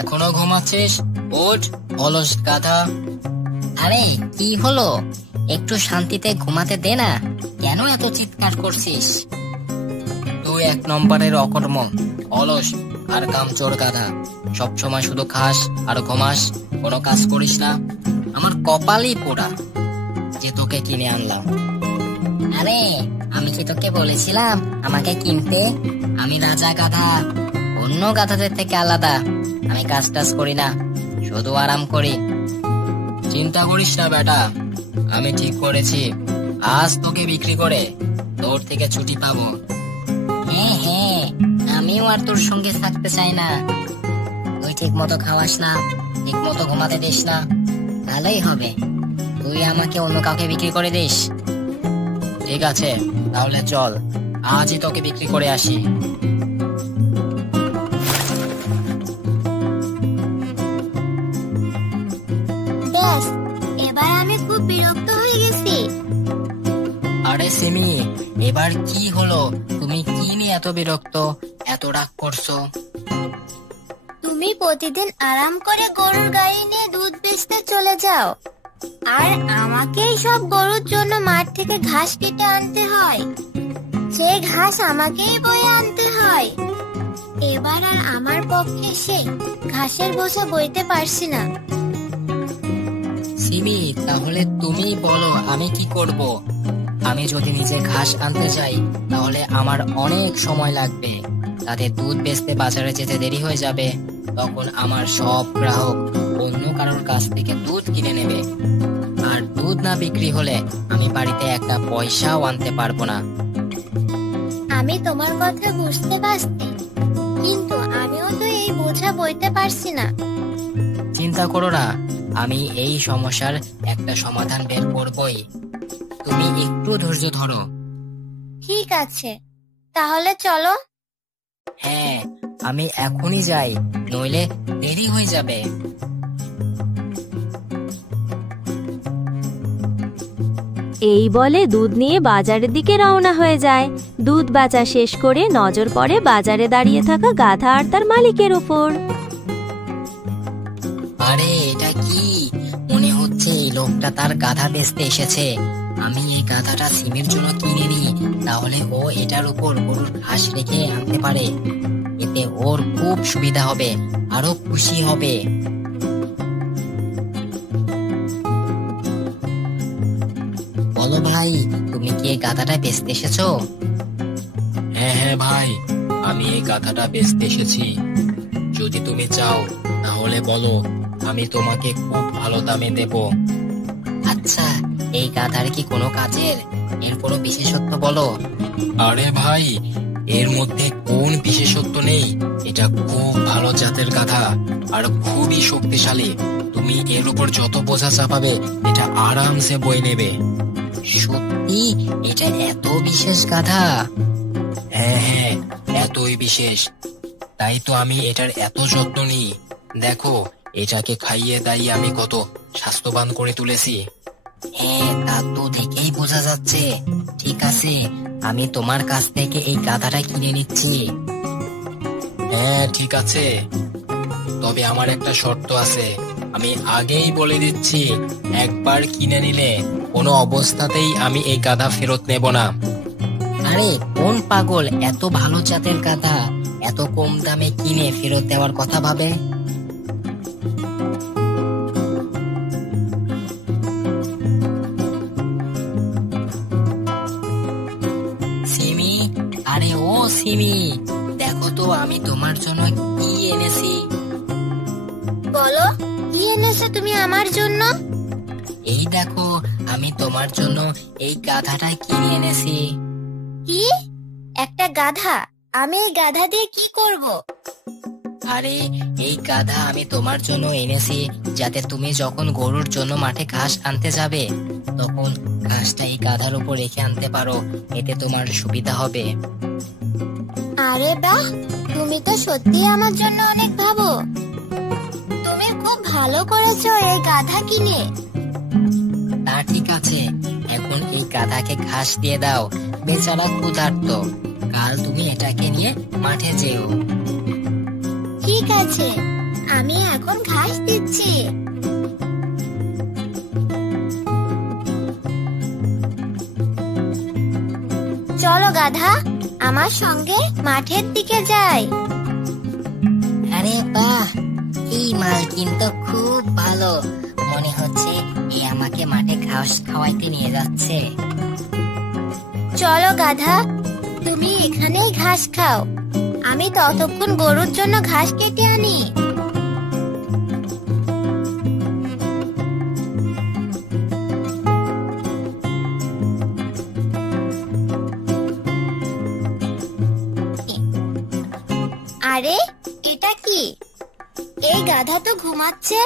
এখনো ঘুমাচ্ছিস? ওঠ, অলস গাধা। আরে কি হলো, একটু শান্তিতে ঘুমাতে দে না, কেন এত চিৎকার করছিস? তুই এক নম্বরের অকর্ম, অলস আর কামচোর গাধা। সবসময় শুধু খাস আর ঘুমাস, কোনো কাজ করিস না। আমার কপালই পোড়া যে তোকে কিনে আনলাম। আরে আমি কি তোকে বলেছিলাম আমাকে কিনতে? আমি রাজা গাধা, অন্য গাধাদের থেকে আলাদা। আমি কাজ টাজ করি না, শুধু আরাম করি। চিন্তা করিস না বেটা, আমি ঠিক করেছি, আজ তোকে বিক্রি করে তোর থেকে ছুটি পাবো। হ্যাঁ হ্যাঁ, আমিও আর তোর সঙ্গে থাকতে চাই না। তুই ঠিক মতো খাওয়াস না, ঠিক মতো ঘুমাতে দিস না, ভালোই হবে তুই আমাকে অন্য কাউকে বিক্রি করে দিস। ঠিক আছে, তাহলে চল, আজই তোকে বিক্রি করে আসি। ব্যাস, এবার আমি খুব বিরক্ত হয়ে গেছি। আরে সিমি, এবার কি হলো? তুমি কি নিয়ে এত বিরক্ত, এত রাগ করছো? তুমি প্রতিদিন আরাম করে গরুর গাড়ি নিয়ে দুধ বেচতে চলে যাও, আর আমাকেই সব গরুর জন্য মাঠ থেকে ঘাস কেটে আনতে হয়। সেই ঘাস আমাকেই বয়ে আনতে হয়। এবার আর আমার পক্ষে সে ঘাসের বোঝা বইতে পারছি না। সিমি, তাহলে তুমি বলো আমি কি করব? আমি যদি নিজে ঘাস আনতে যাই তাহলে আমার অনেক সময় লাগবে, তাতে দুধ বেচতে বাজারে যেতে দেরি হয়ে যাবে। তখন আমার সব গ্রাহক অন্য কারোর কাছ থেকে দুধ কিনে নেবে, আর দুধ না বিক্রি হলে আমি বাড়িতে একটা পয়সাও আনতে পারবো না। আমি তোমার কথা বুঝতে পারছি, কিন্তু আমিও তো এই বোঝা বইতে পারছি না। চিন্তা করো না, আমি এই সমস্যার একটা সমাধান বের করবই। তুমি একটু ধৈর্য ধরো। ঠিক আছে, তাহলে চলো। হ্যাঁ, আমি এখনই যাই, নইলে দেরি হয়ে যাবে। এই বলে দুধ নিয়ে বাজারের দিকে রওনা হয়ে যায়। দুধ বেচা শেষ করে নজর পড়ে বাজারে দাঁড়িয়ে থাকা গাধা আর তার মালিকের ওপর। আরে এটা কি? মনে হচ্ছে এই লোকটা তার গাধা বেচতে এসেছে। আমি এই গাধাটা সিমের জন্য কিনে নিই, তাহলে ও এটার উপর গরুর ঘাস রেখে আনতে পারে। এতে ওর খুব সুবিধা হবে, আরো খুশি হবে। বলো ভাই, তুমি কি এই গাধাটা বেচতে এসেছো? হ্যাঁ হ্যাঁ ভাই, আমি এই গাধাটা বেচতে এসেছি। যদি তুমি চাও তাহলে বলো, আমি তোমাকে খুব ভালো দামে দেব। আচ্ছা, এই গাধার কি কোনো কাজের? এর কোনো বিশেষত্ব বলো। আরে ভাই, এর মধ্যে কোন বিশেষত্ব নেই, এটা খুব ভালো জাতের গাধা আর খুবই শক্তিশালী। তুমি এর উপর যত বোঝা চাপাবে এটা আরামসে বয়ে নেবে। সত্যি এটা এত বিশেষ গাধা? হ্যাঁ হ্যাঁ, এতই বিশেষ, তাই তো আমি এটার এত যত্ন নিই। দেখো, এটাকে খাইয়ে দাইয়ে আমি কত স্বাস্থ্যবান করে তুলেছি। হ্যাঁ, তা তো দেখেই বোঝা যাচ্ছে। ঠিক আছে, আমি তোমার কাছ থেকে এই গাধাটা কিনে নিচ্ছি। হ্যাঁ ঠিক আছে, তবে আমার একটা শর্ত আছে, আমি আগেই বলে দিচ্ছি, একবার কিনে নিলে কোনো অবস্থাতেই আমি এই গাধা ফেরত নেব না। আরে কোন পাগল এত ভালো জাতের গাধা এত কম দামে কিনে ফেরত দেওয়ার কথা ভাবে? সিমি, আরে ও সিমি, দেখো তো আমি তোমার জন্য কি এনেছি। বলো, কি এনেছো তুমি আমার জন্য? এই দেখো, আমি তোমার জন্য এই গাধাটা কিনে এনেছি। কি? একটা গাধা? আমি এই গাধা দিয়ে কি করব? আরে এই গাধা আমি তোমার জন্য এনেছি, যাতে তুমি যখন গরুর জন্য মাঠে ঘাস আনতে যাবে তখন ঘাসটা এই গাধার উপর রেখে আনতে পারো, এতে তোমার সুবিধা হবে। আরে বাহ, তুমি তো সত্যি আমার জন্য অনেক ভাবো। তুমি খুব ভালো করেছো এই গাধা কিনে। তা ঠিক আছে, এখন এই গাধাকে ঘাস দিয়ে দাও, বেচারা ক্ষুধার্ত। কাল তুমি এটাকে নিয়ে মাঠে যেও। ঠিক আছে, আমি এখন ঘাস দিচ্ছি। চলো গাধা, আমার সঙ্গে মাঠের দিকে যাই। আরে বাহ, এই মালকিন তো খুব ভালো। মনে হচ্ছে এই আমাকে মাঠে ঘাস খাওয়াইতে নিয়ে যাচ্ছে। চলো গাধা, তুমি এখানেই ঘাস খাও, আমি ততক্ষণ গরুর জন্য ঘাস কেটে আনি। আরে এটা কি? এই গাধা তো ঘুমাচ্ছে,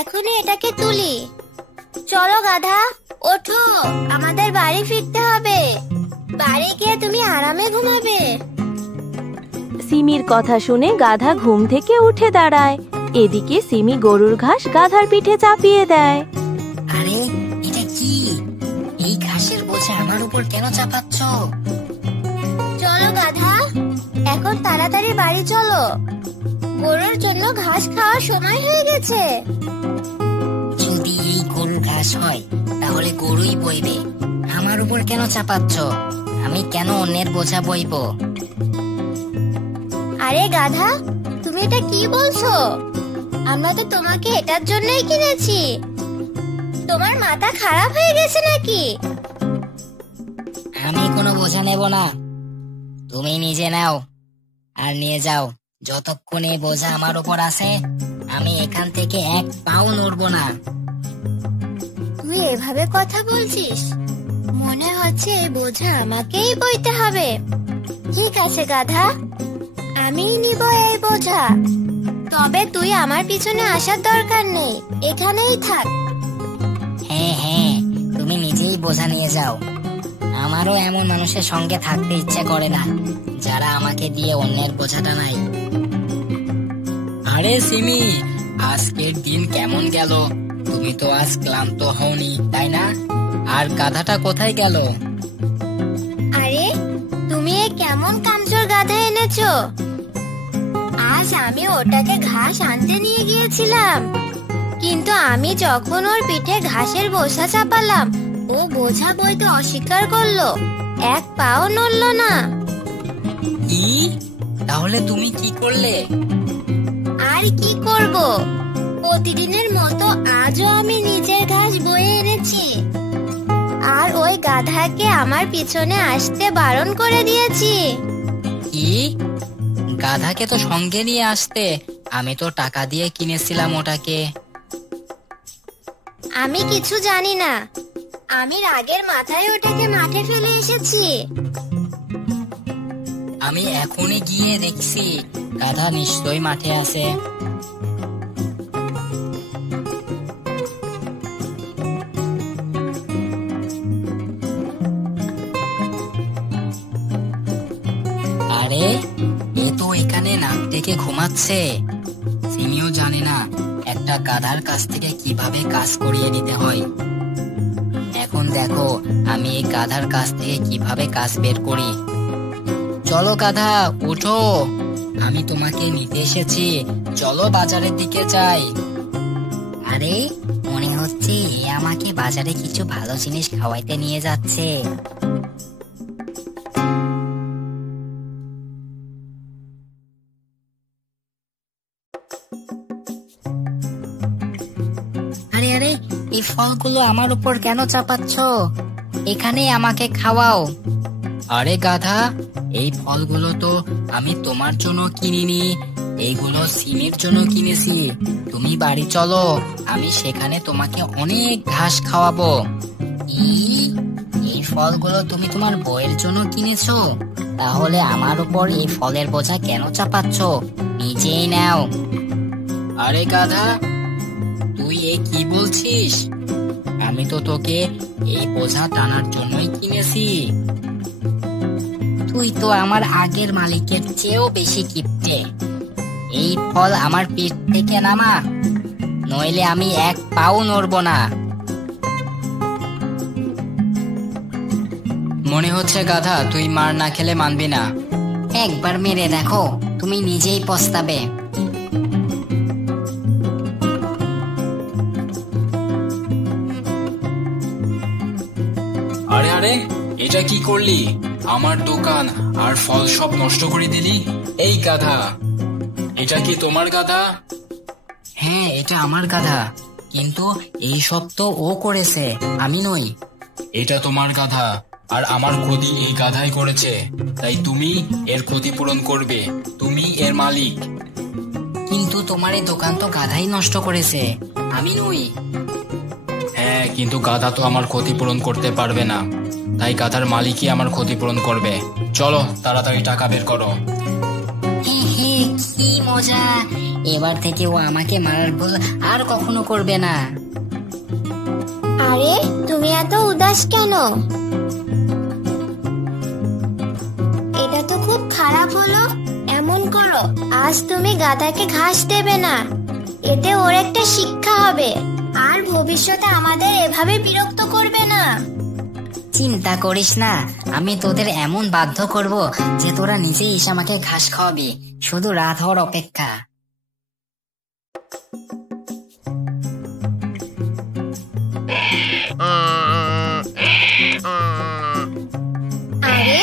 এখনই এটাকে তুলি। চলো গাধা, ওঠো, আমাদের বাড়ি ফিরতে হবে। বাড়ি গিয়ে তুমি আরামে ঘুমাবে। সিমির কথা শুনে গাধা ঘুম থেকে উঠে দাঁড়ায়। এদিকে সিমি গরুর ঘাস গাধার পিঠে চাপিয়ে দেয়। আরে এটা কি? এই ঘাসের বোঝা আমার উপর কেন চাপাচ্ছ? চলো গাধা, এখন তাড়াতাড়ি বাড়ি চলো, গরুর জন্য ঘাস খাওয়ার সময় হয়ে গেছে। যদি এই গরুর ঘাস হয় তাহলে গরুই বইবে, আমার উপর কেন চাপাচ্ছ? আমি কেন অন্যের বোঝা বইব? আরে গাধা, তুমি এটা কি বলছো? আমরা তো তোমাকে এটার জন্যই কিনেছি। তোমার মাথা খারাপ হয়ে গেছে নাকি? আমি কোনো বোঝা নেব না, তুমি নিজে নাও আর নিয়ে যাও। যতক্ষণ এই বোঝা আমার উপর আছে আমি এখান থেকে এক পাও নড়বো না। তুই এভাবে কথা বলছিস? মনে হচ্ছে এই বোঝা আমাকেই বইতে হবে। ঠিক আছে গাধা, আমিই নিব এই বোঝা। তবে তুই আমার পিছনে আসার দরকার নেই, এখানেই থাক। হ্যাঁ হ্যাঁ, তুমি নিজেই বোঝা নিয়ে যাও। আমারও এমন মানুষের সঙ্গে থাকতে ইচ্ছে করে না যারা আমাকে দিয়ে অন্যের বোঝাটা নাই। আরে সিমি, আজকের দিন কেমন গেল? তুমি তো আজ ক্লান্ত হওনি, তাই না? আর গাধাটা কোথায় গেল? আরে তুমি এ কেমন কামচোর গাধা এনেছো? আজ আমি ওটাকে ঘাস আনতে নিয়ে গিয়েছিলাম, কিন্তু আমি যখন ওর পিঠে ঘাসের বোঝা চাপালাম ও বোঝা বইতে অস্বীকার করলো, এক পাও নড়লো না। কি? তাহলে তুমি কি করলে? আর কি করব, প্রতিদিনের মতো আজও আমি নিজের ঘাস বয়ে এনেছি, আর ওই গাধাকে আমার পিছনে আসতে বারণ করে দিয়েছি। কি? গাধাকে তো সঙ্গে নিয়ে আসতে, আমি তো টাকা দিয়ে কিনেছিলাম ওটাকে। আমি কিছু জানি না, আমি রাগের মাথায় ওটাকে মাঠে ফেলে এসেছি। আমি এখনই গিয়ে দেখছি গাধা নিশ্চয়ই মাঠে আছে। আরে এ তো এখানে নাক ডেকে ঘুমাচ্ছে। সিমিও জানে না একটা গাধার কাছ থেকে কিভাবে কাজ করিয়ে নিতে হয়। এখন দেখো আমি এই গাধার কাছ থেকে কিভাবে কাজ বের করি। চলো গাধা, উঠো, আমি তোমাকে নিতে এসেছি, চলো বাজারের দিকে যাই। আরে মনে হচ্ছে এ আমাকে বাজারে কিছু ভালো জিনিস খাওয়াইতে নিয়ে যাচ্ছে। আরে আরে, এই ফলগুলো আমার উপর কেন চাপাচ্ছ? এখানেই আমাকে খাওয়াও। আরে গাধা, এই ফলগুলো তো আমি তোমার জন্য কিনিনি, এইগুলো সিমির জন্য কিনেছি। তুমি বাড়ি চলো, আমি সেখানে তোমাকে অনেক ঘাস খাওয়াবো। এই ফলগুলো তুমি তোমার বউয়ের জন্য কিনেছো? তাহলে আমার উপর এই ফলের বোঝা কেন চাপাচ্ছ? নিজেই নাও। আরে গাধা, তুই এ কি বলছিস? আমি তো তোকে এই বোঝা টানার জন্যই কিনেছি। তুই তো আমার আগের মালিকের চেয়েও বেশি কিপটে। এই ফল আমার পিঠ থেকে নামা, নইলে আমি এক পাও নড়ব না। মনে হচ্ছে গাধা তুই মার না খেলে মানবি না। একবার মেরে দেখো, তুমি নিজেই পস্তাবে। আরে এটা কি করলি? আমার দোকান আর ফল সব নষ্ট করে দিলি। এই গাধা, এটা কি তোমার গাধা? হ্যাঁ, এটা আমার গাধা, কিন্তু এই সব তো ও করেছে, আমি নই। এটা তোমার গাধা আর আমার ক্ষতি এই গাধাই করেছে, তাই তুমি এর ক্ষতিপূরণ করবে। তুমি এর মালিক। কিন্তু তোমার এই দোকান তো গাধাই নষ্ট করেছে, আমি নই। হ্যাঁ, কিন্তু গাধা তো আমার ক্ষতিপূরণ করতে পারবে না, তাই গাধার মালিকই আমার ক্ষতিপূরণ করবে। চলো তাড়াতাড়ি টাকা বের করো। কি মজা! এবার থেকে ও আমাকে মারার ভুল আর কখনো করবে না। আরে তুমি এত উদাস কেন? এটা তো খুব খারাপ হলো। এমন করো, আজ তুমি গাধাকে ঘাস দেবে না, এতে ওর একটা শিক্ষা হবে, আর ভবিষ্যতে আমাদের এভাবে বিরক্ত করবে না। চিন্তা করিস না, আমি তোদের এমন বাধ্য করব যে তোরা নিজেই এসে আমাকে ঘাস খাওয়াবি। শুধু রাত হওয়ার অপেক্ষা। আরে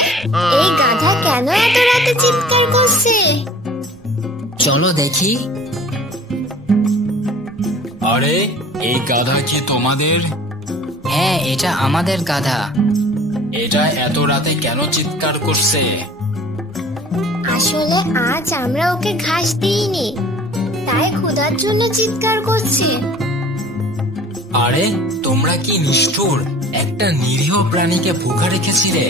এই গাধা কেন এত রাতে চিৎকার করছে? চলো দেখি। আরে এই গাধা কি তোমাদের? হ্যাঁ, এটা আমাদের গাধা। এটা এত রাতে কেন চিৎকার করছে? আসলে আজ আমরা ওকে ঘাস দিইনি, তাই ক্ষুধার জন্য চিৎকার করছে। আরে তোমরা কি নিষ্ঠুর! একটা নিরীহ প্রাণীকে ভুখা রেখেছিলে,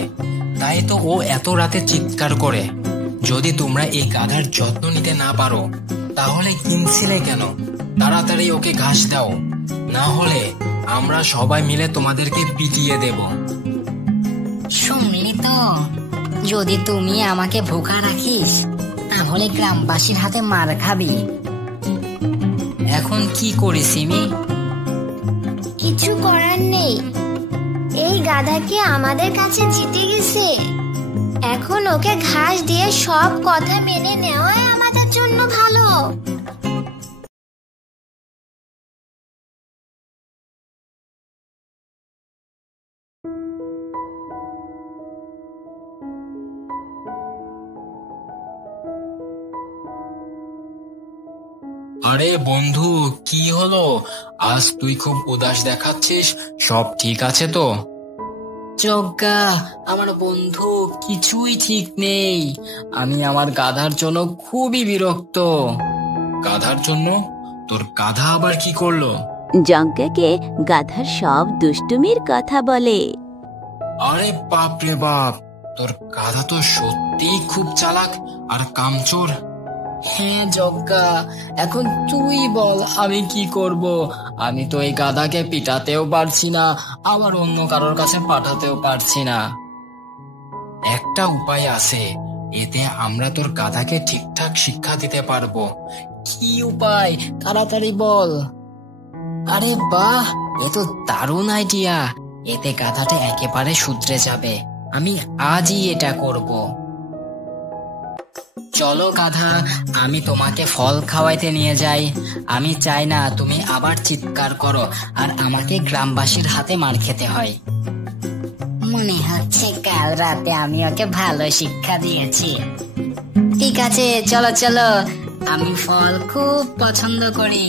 তাই তো ও এত রাতে চিৎকার করে। যদি তোমরা এই গাধার যত্ন নিতে না পারো, তাহলে কিনছিলে কেন? তাড়াতাড়ি ওকে ঘাস দাও, না হলে আমরা সবাই মিলে তোমাদেরকে পিটিয়ে দেব। শুনলি তো, যদি তুমি আমাকে ভোকা রাখিস তাহলে গ্রামবাসীর হাতে মার খাবি। এখন কি করি সিমি? কিছু করার নেই, এই গাধা কি আমাদের কাছে জিতে গেছে। এখন ওকে ঘাস দিয়ে সব কথা মেনে নেওয়াই আমাদের জন্য ভালো। আরে বন্ধু, কি হলো? আজ তুই খুব উদাস দেখাচ্ছিস। সব ঠিক আছে তো? যজ্ঞা, আমার বন্ধু কিছুই ঠিক নেই। আমি আমার গাধার জন্য খুবই বিরক্ত। গাধার জন্য? তোর গাধা আবার কি করলো? যজ্ঞাকে গাধার সব দুষ্টুমির কথা বলে। আরে বাপ রে বাপ, তোর গাধা তো সত্যিই খুব চালাক আর কামচোর। হ্যাঁ যজ্ঞা, এখন তুই বল আমি কি করব? আমি তো এই গাধাকে পিটাতেও পারছি না, আবার অন্য কারোর কাছে পাঠাতেও পারছি না। একটা উপায় আছে, এতে আমরা তোর গাধাকে ঠিকঠাক শিক্ষা দিতে পারবো। কি উপায়? তাড়াতাড়ি বল। আরে বাহ, এ তো দারুণ আইডিয়া। এতে গাধাটা একেবারে শুধরে যাবে। আমি আজই এটা করব। চলো গাধা, আমি তোমাকে ফল খাওয়াইতে নিয়ে যাই। আমি চাই না তুমি আবার চিৎকার করো আর আমাকে গ্রামবাসীর হাতে মার খেতে হয়। মনে হচ্ছে কাল রাতে আমি ওকে ভালো শিক্ষা দিয়েছি। ঠিক আছে, চলো চলো। আমি ফল খুব পছন্দ করি।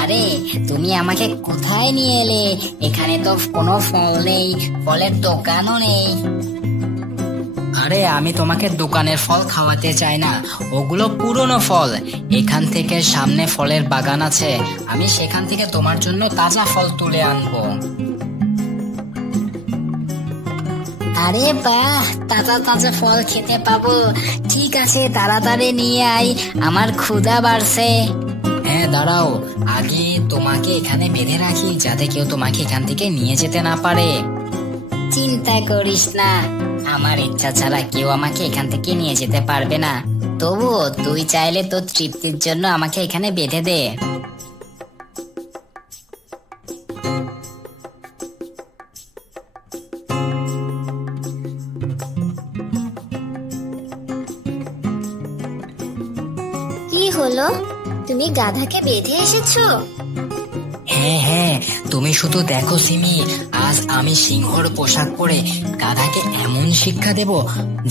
আরে তুমি আমাকে কোথায় নিয়ে এলে? এখানে তো কোনো ফল নেই, ফলের দোকানও নেই। আরে আমি তোমাকে দোকানের ফল খাওয়াতে চাই না, ওগুলো পুরনো ফল। এখান থেকে সামনে ফলের বাগান আছে, আমি সেখান থেকে তোমার জন্য তাজা ফল তুলে আনবো। আরে বাহ, তাজা তাজা ফল খেতে পাবো। ঠিক আছে, তাড়াতাড়ি নিয়ে আই, আমার ক্ষুধা বাড়ছে। হ্যাঁ দাঁড়াও, আগে তোমাকে এখানে বেঁধে রাখি যাতে কেউ তোমাকে এখান থেকে নিয়ে যেতে না পারে। চিন্তা করিস না, আমার ইচ্ছা ছাড়া কেউ আমাকে এখান থেকে নিয়ে যেতে পারবে না। তবুও তুই চাইলে তোর তৃপ্তির জন্য আমাকে এখানে বেঁধে দে। বলো, তুমি গাধাকে বেঁধে এসেছো? হ্যাঁ হ্যাঁ, তুমি শুধু দেখো সিমি, আজ আমি সিংহর পোশাক পরে গাধাকে এমন শিক্ষা দেব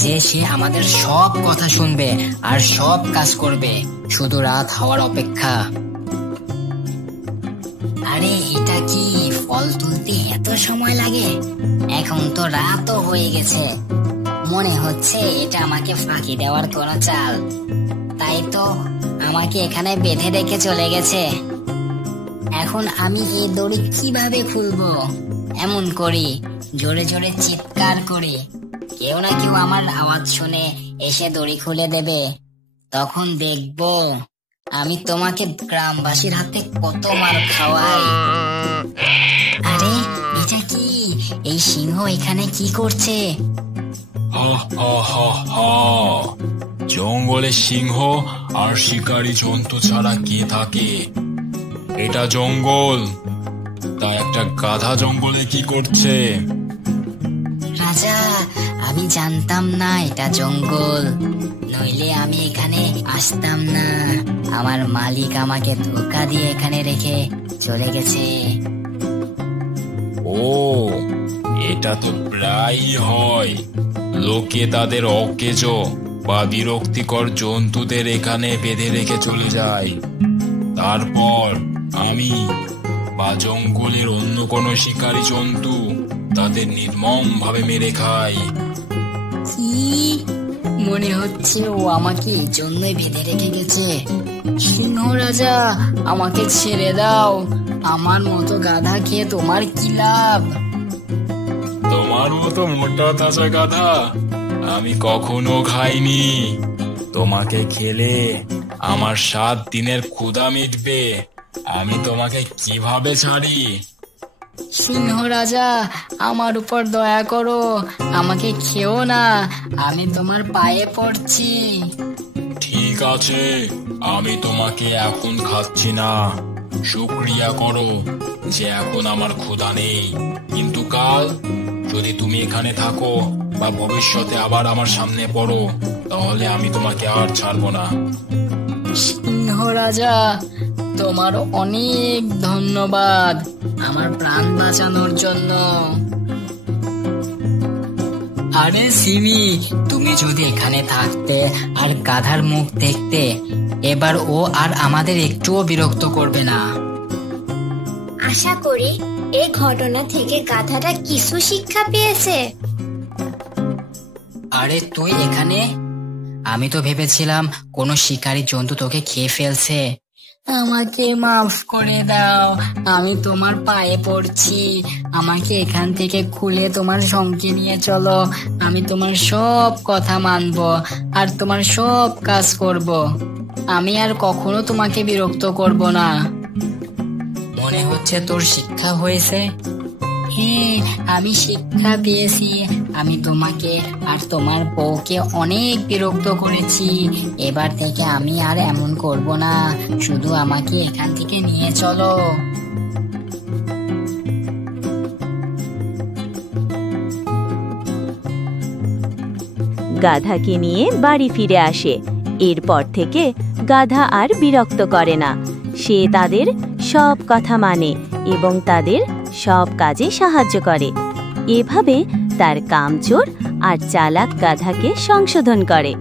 যে সে আমাদের সব কথা শুনবে আর সব কাজ করবে, শুধু রাত হওয়ার অপেক্ষা। আরে এটা কি, ফল তুলতে এত সময় লাগে? এখন তো রাতও হয়ে গেছে, মনে হচ্ছে এটা আমাকে ফাঁকি দেওয়ার কোনো চাল। তাই তো আমাকে এখানে বেঁধে রেখে চলে গেছে। এখন আমি এই দড়ি কিভাবে খুলবো? এমন করি, জোরে জোরে চিৎকার করি, কেউ না কেউ আমার আওয়াজ শুনে এসে দড়ি খুলে দেবে। তখন দেখবো আমি তোমাকে গ্রামবাসীর হাতে কত মার খাওয়াই। আরে এটা কি, এই সিংহ এখানে কি করছে? জঙ্গলে সিংহ আর শিকারী জন্তু ছাড়া কে থাকে? এটা জঙ্গল, তা একটা গাধা জঙ্গলে কি করছে? রাজা, আমি জানতাম না এটা জঙ্গল, নইলে আমি এখানে আসতাম না। আমার মালিক আমাকে ধোকা দিয়ে এখানে রেখে চলে গেছে। ও, এটা তো প্রায়ই হয়, লোকে তাদের অকেজ বা বিরক্তিকর জন্তুদের এখানে বেঁধে রেখে চলে যায়, তারপর আমি বা জঙ্গলের অন্য কোনো শিকারী জন্তু তাদের নির্মম ভাবে মেরে খায়। কি, মনে হচ্ছে ও আমাকে এই জন্যই বেঁধে রেখে গেছে। সিংহ রাজা, আমাকে ছেড়ে দাও, আমার মতো গাধা খেয়ে তোমার কি লাভ? তোমার মতো মোটা তাজা গাধা আমি কখনো খাইনি, তোমাকে খেলে আমার 7 দিনের ক্ষুধা মিটবে, আমি তোমাকে কিভাবে ছাড়ি? সিংহ রাজা, আমার উপর দয়া করো, আমাকে খেও না, আমি তোমার পায়ে পড়ছি। ঠিক আছে, আমি তোমাকে এখন খাচ্ছি না, শুকরিয়া করো যে এখন আমার ক্ষুধা নেই, কিন্তু কাল যদি তুমি এখানে থাকো বা ভবিষ্যতে আবার আমার সামনে পড়ো, তাহলে আমি তোমাকে আর ছাড়বো না। সিংহ রাজা, তোমার অনেক ধন্যবাদ আমার প্রাণ বাঁচানোর জন্য। আরে সিমি, তুমি যদি এখানে থাকতে আর গাধার মুখ দেখতে, এবার ও আর আমাদের একটুও বিরক্ত করবে না। আশা করি এই ঘটনা থেকে গাধাটা কিছু শিক্ষা পেয়েছে। আরে তুই এখানে? আমি তো ভেবেছিলাম কোনো শিকারী জন্তু তোকে খেয়ে ফেলছে। আমাকে মাফ করে দাও, আমি তোমার পায়ে পড়ছি, আমাকে এখান থেকে খুলে তোমার সঙ্গে নিয়ে চলো, আমি তোমার সব কথা মানবো আর তোমার সব কাজ করব, আমি আর কখনো তোমাকে বিরক্ত করব না। মনে হচ্ছে তোর শিক্ষা হয়েছে। হ্যাঁ, আমি শিক্ষা পেয়েছি, আমি তোমাকে আর তোমার বউকে অনেক বিরক্ত করেছি, এবার থেকে আমি আর এমন করব না, শুধু আমাকে এখান থেকে নিয়ে চলো। গাধাকে নিয়ে বাড়ি ফিরে আসে। এরপর থেকে গাধা আর বিরক্ত করে না, সে তাদের সব কথা মানে এবং তাদের সব কাজে সাহায্য করে। এভাবে তার কামচোর আর চালাক গাধাকে সংশোধন করে।